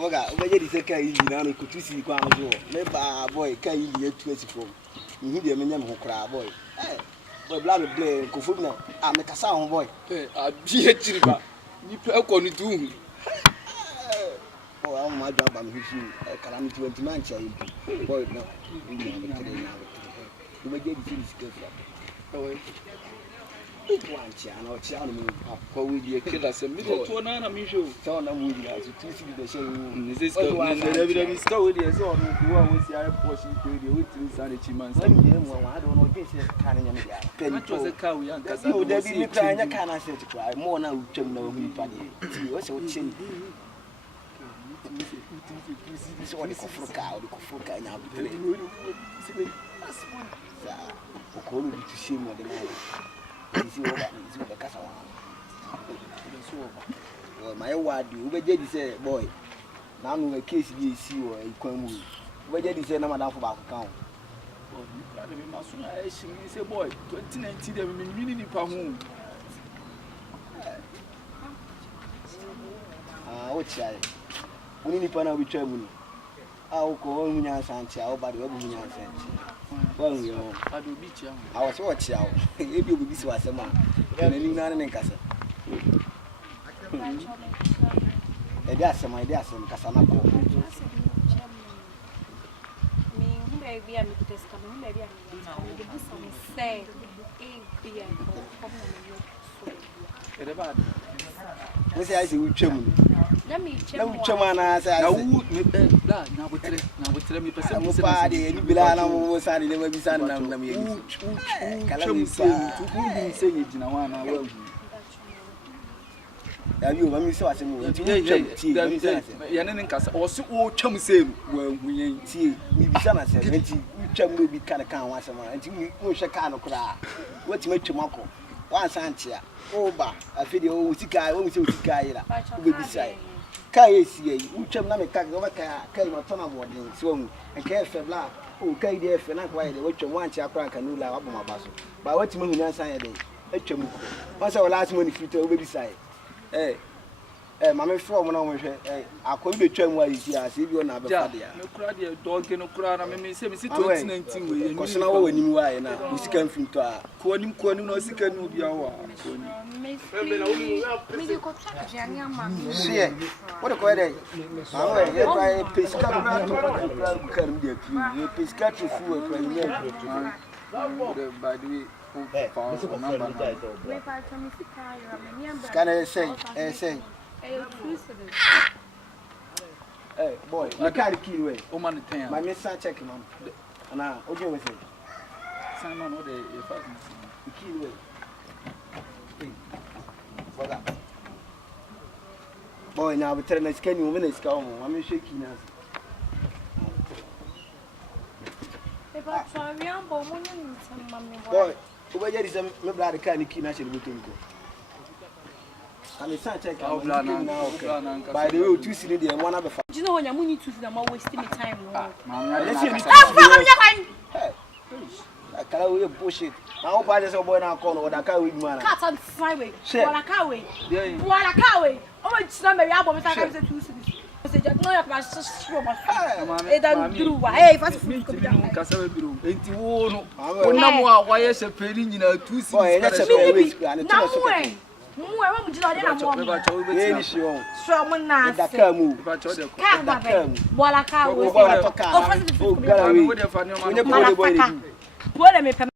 Oga, obeje di seka yi na no kutusi kwa nzo. Me ba boy ka yi ye tu asifo. Ihu de me nyam ho kra boy. Boy bla me blame ko fu na. Me kasa ho boy. Abi e chiri ba. Ni pe ko ni tu hu. Oh, I'm my job am hishi. Kala mi 29 cha yi. Boy no. Obeje di sika fa. One channel, channel, How we be a killer? Some little to an enemy show. Sound I'm with you to see the show. This is the story. So, who was the portion with Sunday Chimans? I don't know this is kind of penny was a cow, young Cassandra. There be crying, I can't say to cry more now. No, me, buddy. What's your chin? This is what the Kofuka now. Call to see more than well, my word, you better say, boy. Now, no case you see or a quamu. Whether you say, no, Madame for back account. I say, boy, 2019, there will be really home. What's that? We need to find out which one. I'll call me and Santi, I'll buy the other well, you know, I was watching out. If you will be so as a man, then you know, and Cassa. That's my dear son, Casanako. Maybe I'm just coming, maybe I'm say, what's the idea with Chum? Let me Chumana say, I would now with me, person, party, and Bilana was I never be son. Calam say it in a 1 hour. Have you, when we saw us in Yanin or so chum say, well, we see me be son, I said, chum will be kind of count once a month, and you wish a kind of cry. What's my tomorrow? One Santia, Oba, a video with the guy, when we see the guy, will be say. Kai see, you chum na me kag over kai ma tona boarding so and kai febla o kai dey fe na kwa dey watch one chia kran kanu la abo mabaso ba wati mu hunya san ya dey atwam ko once we last money fit o be decide mama from na won hwe akoyi be twam wa yi ase bi o na be fa dia me kura dia dog no kura na me say me 2019 we ko sona wo wanim wa na usika mfim to a ko anim na usika no bia wa me dey ko try jani ama see what the ko dey mama ye try pesca to karim dia fi pesca to fu e try me by the way can I say hey boy, I can't kill away. Oh man, my miss check him on. And now, what do you say? Simon, what the kill away. Boy, now we turn a scanning minutes come. I'm shaking us. Boy, over there is a blood candy key national booking. I'm a check out by the way, 2 city and 1 other. Do you know when I'm to see I'm wasting my time? I can't bullshit. I hope I just boy now corner or that car with man. Cat on Friday. What a cowway. What a cowway. Oh, it's not my album. I have the 2 cities. I said, no, I'm just sure. It doesn't do. Hey, fast food. Ain't you know why is a penny in a 2 cities? That's a way. Moi, je dois aller à moi.